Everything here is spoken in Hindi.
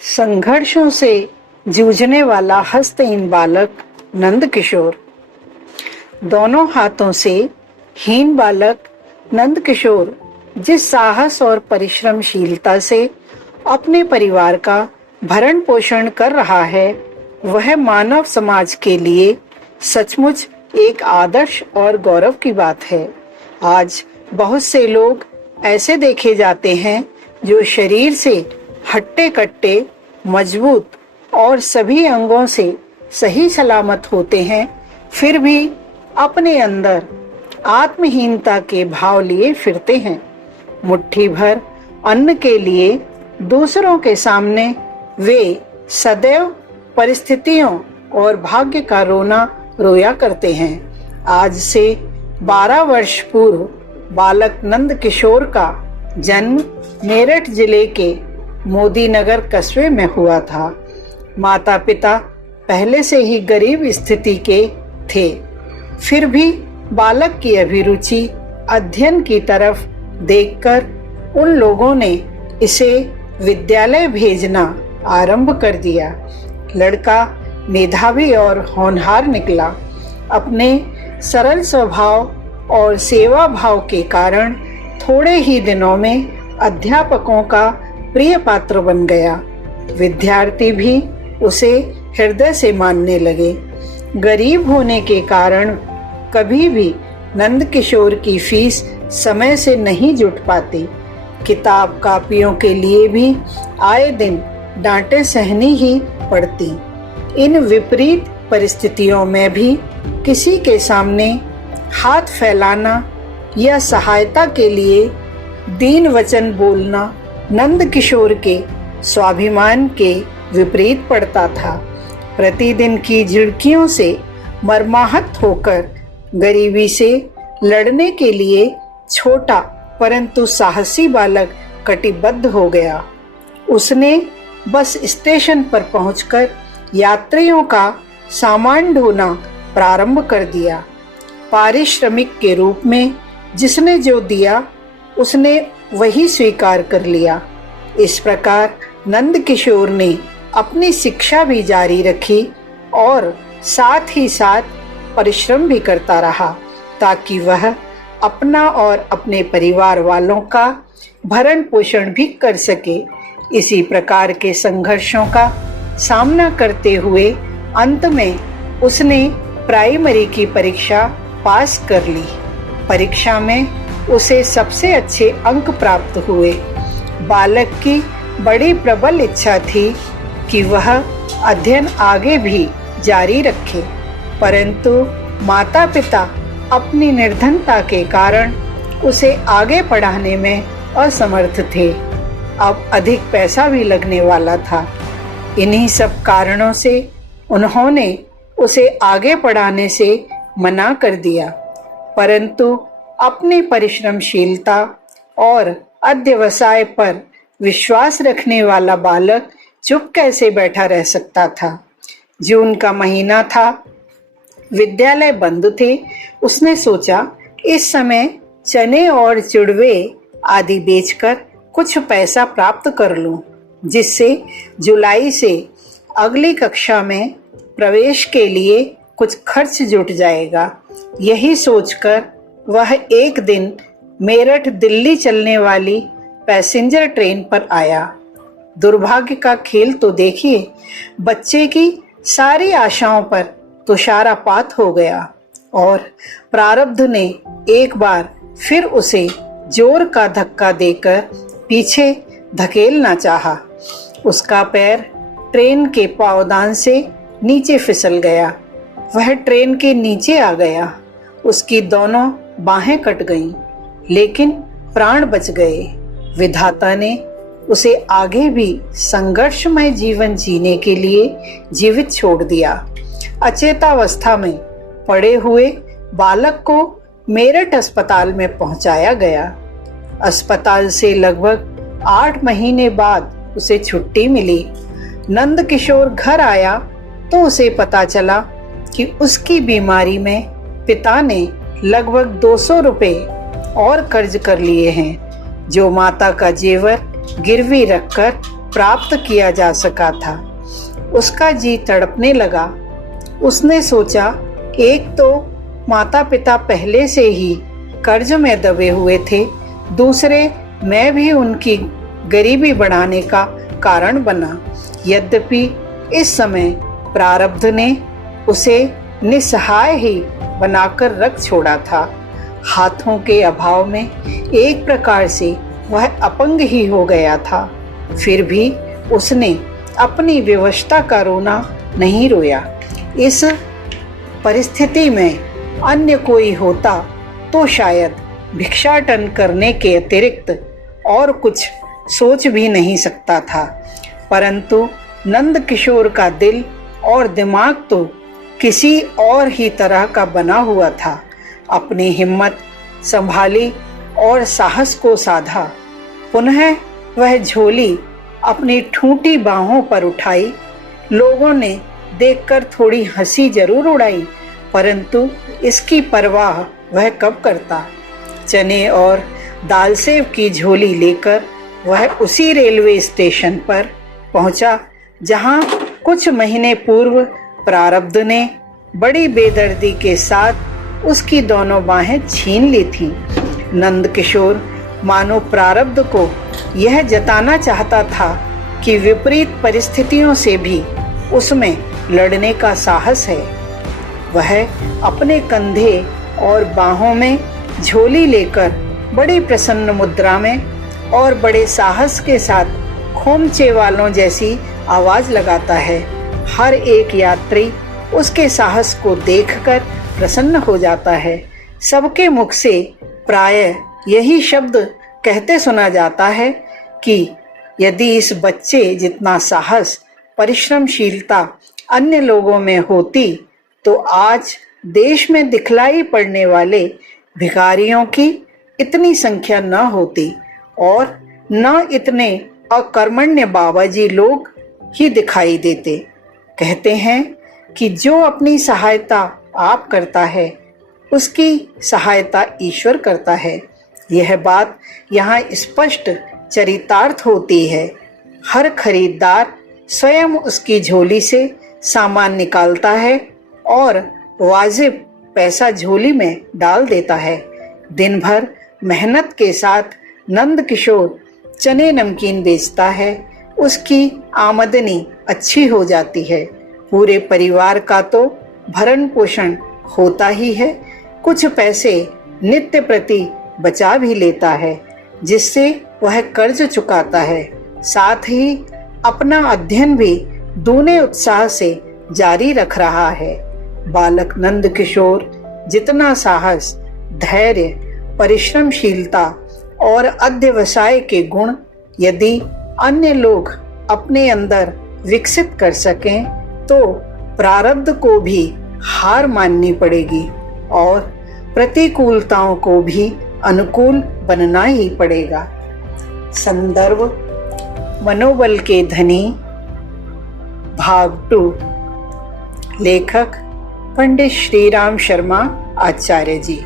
संघर्षों से जूझने वाला हस्तहीन बालक नंद किशोर। दोनों हाथों से हीन बालक नंद किशोर जिस साहस और परिश्रमशीलता से अपने परिवार का भरण पोषण कर रहा है, वह मानव समाज के लिए सचमुच एक आदर्श और गौरव की बात है। आज बहुत से लोग ऐसे देखे जाते हैं जो शरीर से हट्टे कट्टे, मजबूत और सभी अंगों से सही सलामत होते हैं, फिर भी अपने अंदर आत्महीनता के भाव लिए फिरते हैं। मुट्ठी भर अन्न के लिए दूसरों के सामने वे सदैव परिस्थितियों और भाग्य का रोना रोया करते हैं। आज से 12 वर्ष पूर्व बालक नंद किशोर का जन्म मेरठ जिले के मोदी नगर कस्बे में हुआ था। माता पिता पहले से ही गरीब स्थिति के थे, फिर भी बालक की अभिरुचि अध्ययन की तरफ देखकर उन लोगों ने इसे विद्यालय भेजना आरंभ कर दिया। लड़का मेधावी और होनहार निकला। अपने सरल स्वभाव और सेवा भाव के कारण थोड़े ही दिनों में अध्यापकों का प्रिय पात्र बन गया। विद्यार्थी भी उसे हृदय से मानने लगे। गरीब होने के कारण कभी भी नंद किशोर की फीस समय से नहीं जुट पाती। किताब कापियों के लिए भी आए दिन डांटे सहनी ही पड़ती। इन विपरीत परिस्थितियों में भी किसी के सामने हाथ फैलाना या सहायता के लिए दीन वचन बोलना नंद किशोर के स्वाभिमान के विपरीत पड़ता था। प्रतिदिन की झिड़कियों से मर्माहत होकर गरीबी से लड़ने के लिए छोटा परंतु साहसी बालक कटिबद्ध हो गया। उसने बस स्टेशन पर पहुंचकर यात्रियों का सामान ढोना प्रारंभ कर दिया। पारिश्रमिक के रूप में जिसने जो दिया उसने वही स्वीकार कर लिया। इस प्रकार नंद किशोर ने अपनी शिक्षा भी जारी रखी और साथ ही साथ परिश्रम भी करता रहा, ताकि वह अपना और अपने परिवार वालों का भरण पोषण भी कर सके। इसी प्रकार के संघर्षों का सामना करते हुए अंत में उसने प्राइमरी की परीक्षा पास कर ली। परीक्षा में उसे सबसे अच्छे अंक प्राप्त हुए। बालक की बड़ी प्रबल इच्छा थी कि वह अध्ययन आगे भी जारी रखे, परंतु माता पिता अपनी निर्धनता के कारण उसे आगे पढ़ाने में असमर्थ थे। अब अधिक पैसा भी लगने वाला था। इन्हीं सब कारणों से उन्होंने उसे आगे पढ़ाने से मना कर दिया, परंतु अपनी परिश्रमशीलता और अध्यवसाय पर विश्वास रखने वाला बालक चुप कैसे बैठा रह सकता था। जून का महीना था, विद्यालय बंद थे। उसने सोचा इस समय चने और चिड़वे आदि बेचकर कुछ पैसा प्राप्त कर लूं, जिससे जुलाई से अगली कक्षा में प्रवेश के लिए कुछ खर्च जुट जाएगा। यही सोचकर वह एक दिन मेरठ दिल्ली चलने वाली पैसेंजर ट्रेन पर आया। दुर्भाग्य का खेल तो देखिए, बच्चे की सारी आशाओं पर तुषारपात हो गया और प्रारब्ध ने एक बार फिर उसे जोर का धक्का देकर पीछे धकेलना चाहा। उसका पैर ट्रेन के पावदान से नीचे फिसल गया। वह ट्रेन के नीचे आ गया। उसकी दोनों बाहें कट गईं, लेकिन प्राण बच गए। विधाता ने उसे आगे भी संघर्षमय जीवन जीने के लिए जीवित छोड़ दिया। अचेतावस्था में पड़े हुए बालक को मेरठ अस्पताल में पहुंचाया गया। अस्पताल से लगभग 8 महीने बाद उसे छुट्टी मिली। नंद किशोर घर आया तो उसे पता चला कि उसकी बीमारी में पिता ने लगभग 200 रुपए और कर्ज कर लिए हैं, जो माता का जेवर गिरवी रखकर प्राप्त किया जा सका था। उसका जी तड़पने लगा। उसने सोचा, एक तो माता पिता पहले से ही कर्ज में दबे हुए थे, दूसरे मैं भी उनकी गरीबी बढ़ाने का कारण बना। यद्यपि इस समय प्रारब्ध ने उसे निस्सहाय ही बनाकर रख छोड़ा था। हाथों के अभाव में एक प्रकार से वह अपंग ही हो गया था। फिर भी उसने अपनी विवशता का रोना नहीं रोया। इस परिस्थिति में अन्य कोई होता तो शायद भिक्षाटन करने के अतिरिक्त और कुछ सोच भी नहीं सकता था, परंतु नंद किशोर का दिल और दिमाग तो किसी और ही तरह का बना हुआ था। अपनी हिम्मत संभाली और साहस को साधा। पुनः वह झोली अपनी ठूंठी बाहों पर उठाई। लोगों ने देखकर थोड़ी हंसी जरूर उड़ाई, परंतु इसकी परवाह वह कब करता। चने और दाल सेव की झोली लेकर वह उसी रेलवे स्टेशन पर पहुंचा जहां कुछ महीने पूर्व प्रारब्ध ने बड़ी बेदर्दी के साथ उसकी दोनों बाहें छीन ली थीं। नंद किशोर मानो प्रारब्ध को यह जताना चाहता था कि विपरीत परिस्थितियों से भी उसमें लड़ने का साहस है। वह अपने कंधे और बाहों में झोली लेकर बड़ी प्रसन्न मुद्रा में और बड़े साहस के साथ खोमचे वालों जैसी आवाज लगाता है। हर एक यात्री उसके साहस को देखकर प्रसन्न हो जाता है। सबके मुख से प्रायः यही शब्द कहते सुना जाता है कि यदि इस बच्चे जितना साहस, परिश्रमशीलता अन्य लोगों में होती तो आज देश में दिखलाई पड़ने वाले भिखारियों की इतनी संख्या न होती और न इतने अकर्मण्य बाबाजी लोग ही दिखाई देते। कहते हैं कि जो अपनी सहायता आप करता है उसकी सहायता ईश्वर करता है। यह बात यहाँ स्पष्ट चरितार्थ होती है। हर खरीदार स्वयं उसकी झोली से सामान निकालता है और वाजिब पैसा झोली में डाल देता है। दिन भर मेहनत के साथ नंद किशोर चने नमकीन बेचता है। उसकी आमदनी अच्छी हो जाती है। पूरे परिवार का तो भरण पोषण होता ही है। कुछ पैसे नित्य प्रति बचा भी लेता है, जिससे वह कर्ज चुकाता है। साथ ही अपना अध्ययन भी दूने उत्साह से जारी रख रहा है। बालक नंद किशोर जितना साहस, धैर्य, परिश्रमशीलता और अध्यवसाय के गुण यदि अन्य लोग अपने अंदर विकसित कर सकें तो प्रारब्ध को भी हार माननी पड़ेगी और प्रतिकूलताओं को भी अनुकूल बनना ही पड़ेगा। संदर्भ मनोबल के धनी, भाग 2। लेखक पंडित श्रीराम शर्मा आचार्य जी।